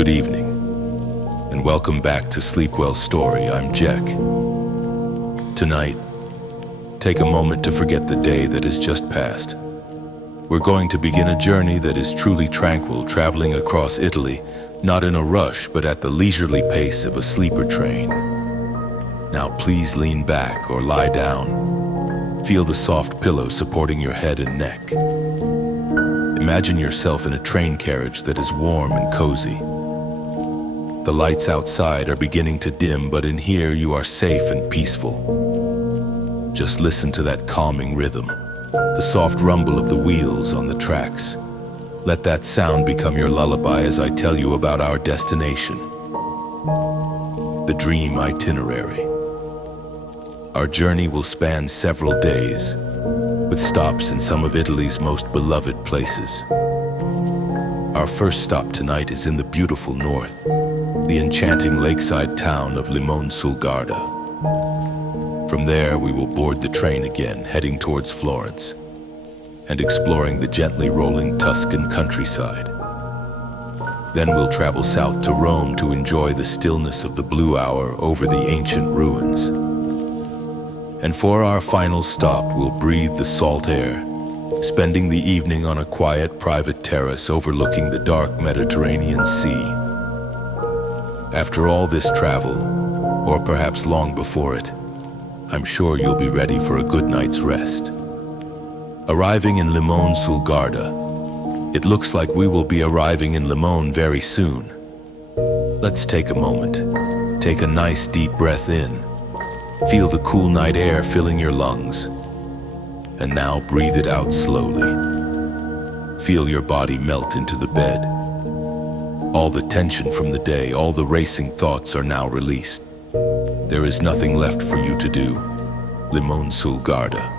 Good evening, and welcome back to SleepWell Story. I'm Jack. Tonight, take a moment to forget the day that has just passed. We're going to begin a journey that is truly tranquil, traveling across Italy, not in a rush, but at the leisurely pace of a sleeper train. Now please lean back or lie down. Feel the soft pillow supporting your head and neck. Imagine yourself in a train carriage that is warm and cozy. The lights outside are beginning to dim, but in here you are safe and peaceful. Just listen to that calming rhythm, the soft rumble of the wheels on the tracks. Let that sound become your lullaby as I tell you about our destination, the dream itinerary. Our journey will span several days, with stops in some of Italy's most beloved places. Our first stop tonight is in the beautiful north, the enchanting lakeside town of Limone sul Garda. From there, we will board the train again, heading towards Florence, and exploring the gently rolling Tuscan countryside. Then we'll travel south to Rome to enjoy the stillness of the blue hour over the ancient ruins. And for our final stop, we'll breathe the salt air, spending the evening on a quiet private terrace overlooking the dark Mediterranean Sea. After all this travel, or perhaps long before it, I'm sure you'll be ready for a good night's rest. Arriving in Limone sul Garda, it looks like we will be arriving in Limone very soon. Let's take a moment, take a nice deep breath in. Feel the cool night air filling your lungs, and now breathe it out slowly. Feel your body melt into the bed. All the tension from the day, all the racing thoughts are now released. There is nothing left for you to do. Limone sul Garda.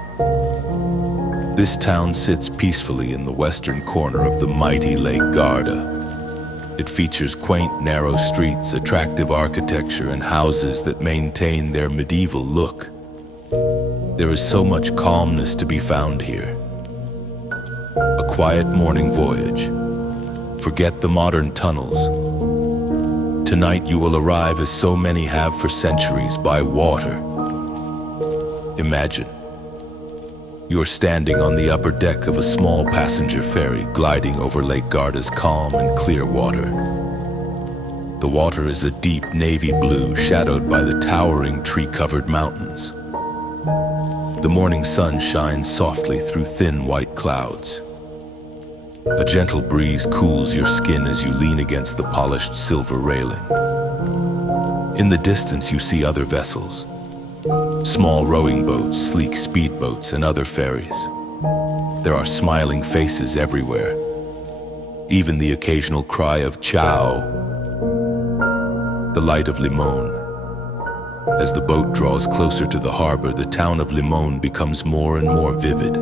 This town sits peacefully in the western corner of the mighty Lake Garda. It features quaint, narrow streets, attractive architecture, and houses that maintain their medieval look. There is so much calmness to be found here. A quiet morning voyage. Forget the modern tunnels. Tonight you will arrive, as so many have for centuries, by water. Imagine you're standing on the upper deck of a small passenger ferry gliding over Lake Garda's calm and clear water. The water is a deep navy blue shadowed by the towering tree-covered mountains. The morning sun shines softly through thin white clouds. A gentle breeze cools your skin as you lean against the polished silver railing. In the distance you see other vessels. Small rowing boats, sleek speedboats, and other ferries. There are smiling faces everywhere. Even the occasional cry of "Ciao." The light of Limone. As the boat draws closer to the harbor, the town of Limone becomes more and more vivid.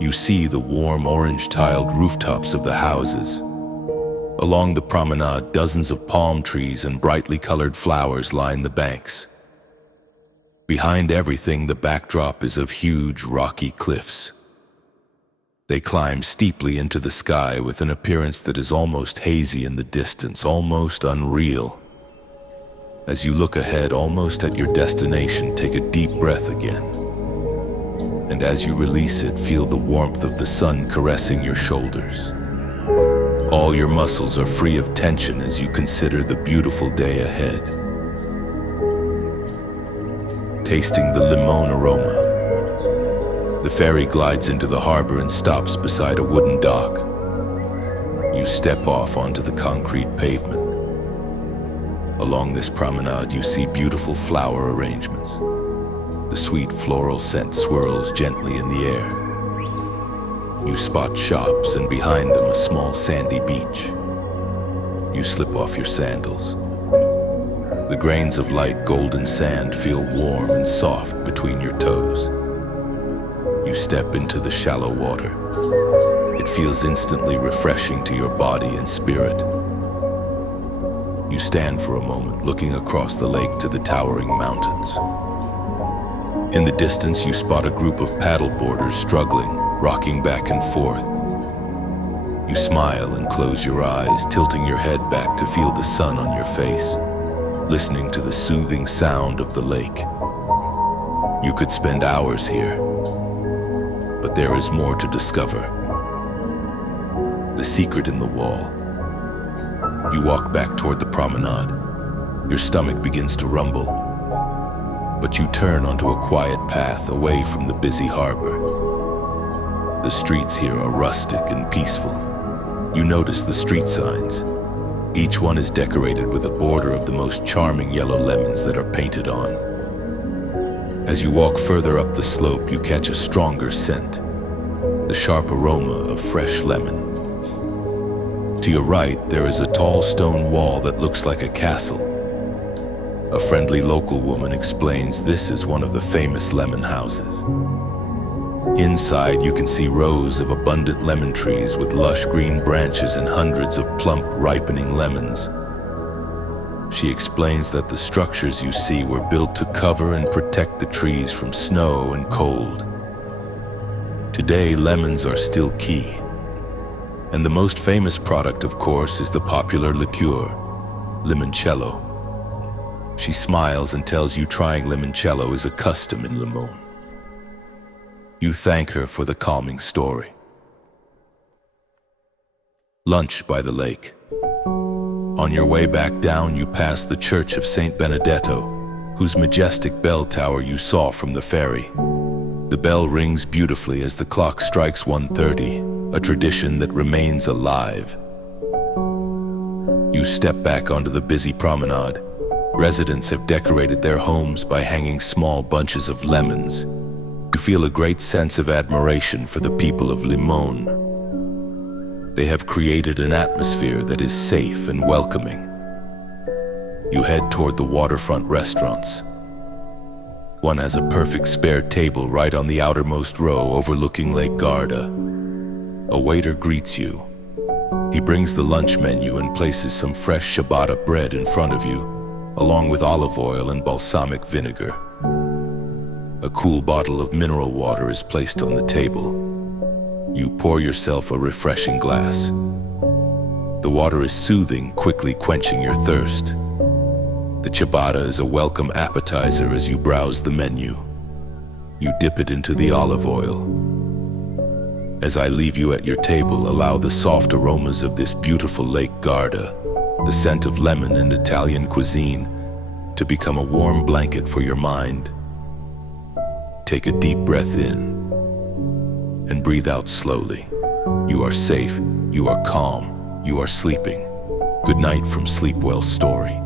You see the warm orange-tiled rooftops of the houses. Along the promenade, dozens of palm trees and brightly colored flowers line the banks. Behind everything, the backdrop is of huge, rocky cliffs. They climb steeply into the sky with an appearance that is almost hazy in the distance, almost unreal. As you look ahead, almost at your destination, take a deep breath again. And as you release it, feel the warmth of the sun caressing your shoulders. All your muscles are free of tension as you consider the beautiful day ahead. Tasting the limone aroma. The ferry glides into the harbor and stops beside a wooden dock. You step off onto the concrete pavement. Along this promenade, you see beautiful flower arrangements. The sweet floral scent swirls gently in the air. You spot shops, and behind them a small sandy beach. You slip off your sandals. The grains of light golden sand feel warm and soft between your toes. You step into the shallow water. It feels instantly refreshing to your body and spirit. You stand for a moment, looking across the lake to the towering mountains. In the distance, you spot a group of paddleboarders struggling, rocking back and forth. You smile and close your eyes, tilting your head back to feel the sun on your face, listening to the soothing sound of the lake. You could spend hours here, but there is more to discover. The secret in the wall. You walk back toward the promenade. Your stomach begins to rumble, but you turn onto a quiet path away from the busy harbor. The streets here are rustic and peaceful. You notice the street signs. Each one is decorated with a border of the most charming yellow lemons that are painted on. As you walk further up the slope, you catch a stronger scent, the sharp aroma of fresh lemon. To your right, there is a tall stone wall that looks like a castle. A friendly local woman explains this is one of the famous lemon houses. Inside, you can see rows of abundant lemon trees with lush green branches and hundreds of plump, ripening lemons. She explains that the structures you see were built to cover and protect the trees from snow and cold. Today, lemons are still key. And the most famous product, of course, is the popular liqueur, limoncello. She smiles and tells you trying limoncello is a custom in Limon. You thank her for the calming story. Lunch by the lake. On your way back down, you pass the Church of St. Benedetto, whose majestic bell tower you saw from the ferry. The bell rings beautifully as the clock strikes 1:30, a tradition that remains alive. You step back onto the busy promenade. Residents have decorated their homes by hanging small bunches of lemons. You feel a great sense of admiration for the people of Limon. They have created an atmosphere that is safe and welcoming. You head toward the waterfront restaurants. One has a perfect spare table right on the outermost row overlooking Lake Garda. A waiter greets you. He brings the lunch menu and places some fresh ciabatta bread in front of you, along with olive oil and balsamic vinegar. A cool bottle of mineral water is placed on the table. You pour yourself a refreshing glass. The water is soothing, quickly quenching your thirst. The ciabatta is a welcome appetizer as you browse the menu. You dip it into the olive oil. As I leave you at your table, allow the soft aromas of this beautiful Lake Garda, the scent of lemon and Italian cuisine, to become a warm blanket for your mind. Take a deep breath in and breathe out slowly. You are safe, you are calm, you are sleeping. Good night from SleepWell Story.